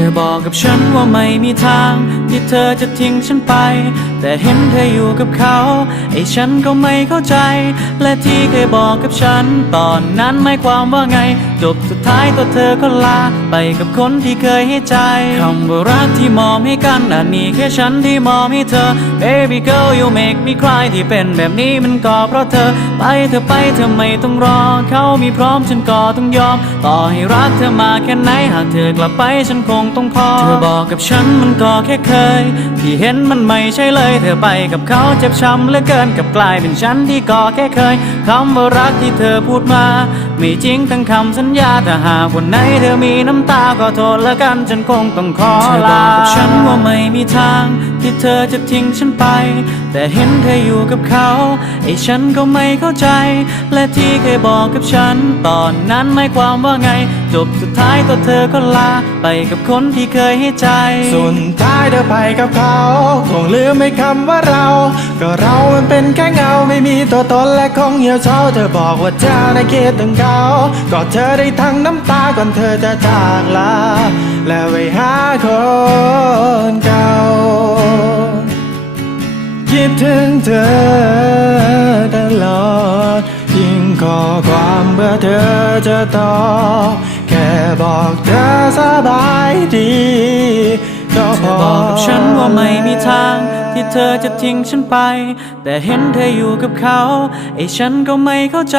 ธอบอกกับฉันว่าไม่มีทาง ที่เธอจะทิ้งฉันไป แต่เห็นเธออยู่กับเขา ไอ้ฉันก็ไม่เข้าใจ และที่เคยบอกกับฉัน ตอนนั้นหมายความว่าไง จบสุดท้ายตัวเธอก็ลา ไปกับคนที่เคยให้ใจคำว่ารักที่มอบให้กันอาจมีแค่ฉันที่มอบให้เธอ baby girl you make me cry ที่เป็นแบบนี้มันก็เพราะเธอ ไปเธอไปเธอไม่ต้องรอ เขามีพร้อมฉันก็ต้องยอม ต่อให้รักเธอมาแค่ไหนหากเธอกลับไปฉันคงต้องพอ เธอบอกกับฉันมันก็แค่เคย ที่เห็นมันไม่ใช่เลย เธอไปกับเขาเจ็บช้ำเหลือเกินกับกลายเป็นฉันที่ก็แค่เคยคำว่ารักที่เธอพูดมา ไม่จริงทั้งคำสัญญาถ้าหากวันไหนเธอมีน้ำตาก็โทษแล้วกันฉันคงต้องขอลาเธอบอกกับฉันว่าไม่มีทาง ที่เธอจะทิ้งฉันไป แต่เห็นเธออยู่กับเขา ไอ้ฉันก็ไม่เข้าใจ และที่เคยบอกกับฉัน ตอนนั้นหมายความว่าไง จบสุดท้ายตัวเธอก็ลา ไปกับคนที่เคยให้ใจ สุดท้ายเธอไปกับเขาคงลืมไม่คำว่าเรา ก็เรามันเป็นแค่เงาไม่มีตัวตนและ คงเหี่ยวเฉาเธอบอกว่าเธอได้คิดถึงเขาก็เธอได้ทั้งน้ำตาก่อนเธอจะจากลา และไปหาคนเก่าคิดถึงเธอตลอดยิ่งขอความเพื่อเธอจะตอบแค่บอกเธอสบายดี ธอบอกกับฉันว่าไม่มีทาง ที่เธอจะทิ้งฉันไป แต่เห็นเธออยู่กับเขา ไอ้ฉันก็ไม่เข้าใจ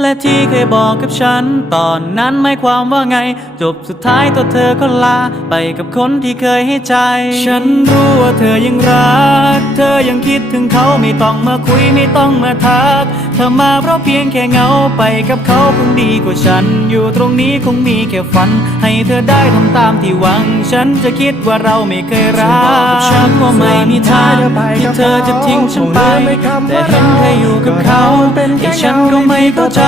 และที่เคยบอกกับฉัน ตอนนั้นหมายความว่าไง จบสุดท้ายตัวเธอก็ลา ไปกับคนที่เคยให้ใจ ฉันรู้ว่าเธอยังรัก เธอยังคิดถึงเขาไม่ต้องมาคุยไม่ต้องมาทัก เธอมาเพราะเพียงแค่เหงาไปกับเขาคงดีกว่าฉัน อยู่ตรงนี้คงมีแค่ฝัน ให้เธอได้ทำตามที่หวัง ฉันจะคิดว่าเราไม่เคยรักฉันว่าไม่มีทางที่เธอจะทิ้งฉันไป แต่เห็นเธออยู่กับเขาไอ้ฉันก็ไม่เข้าใจ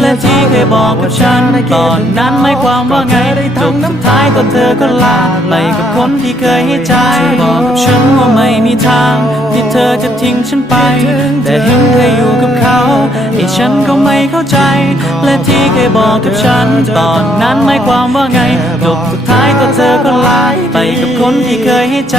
และที่เคยบอกกับฉัน ตอนนั้นหมายความว่าไงจบสุดท้ายตัวเธอก็ลาไปกับคนที่เคยให้ใจบอกกับฉันว่าไม่มีทาง ที่เธอจะทิ้งฉันไป แต่เห็นเธออยู่กับเขาไอ้ ฉันก็ไม่เข้าใจ และที่เคยบอกกับฉัน ตอนนั้นหมายความว่าไงจบสุดท้ายตัวเธอก็ลาไปกับคนที่เคยให้ใจ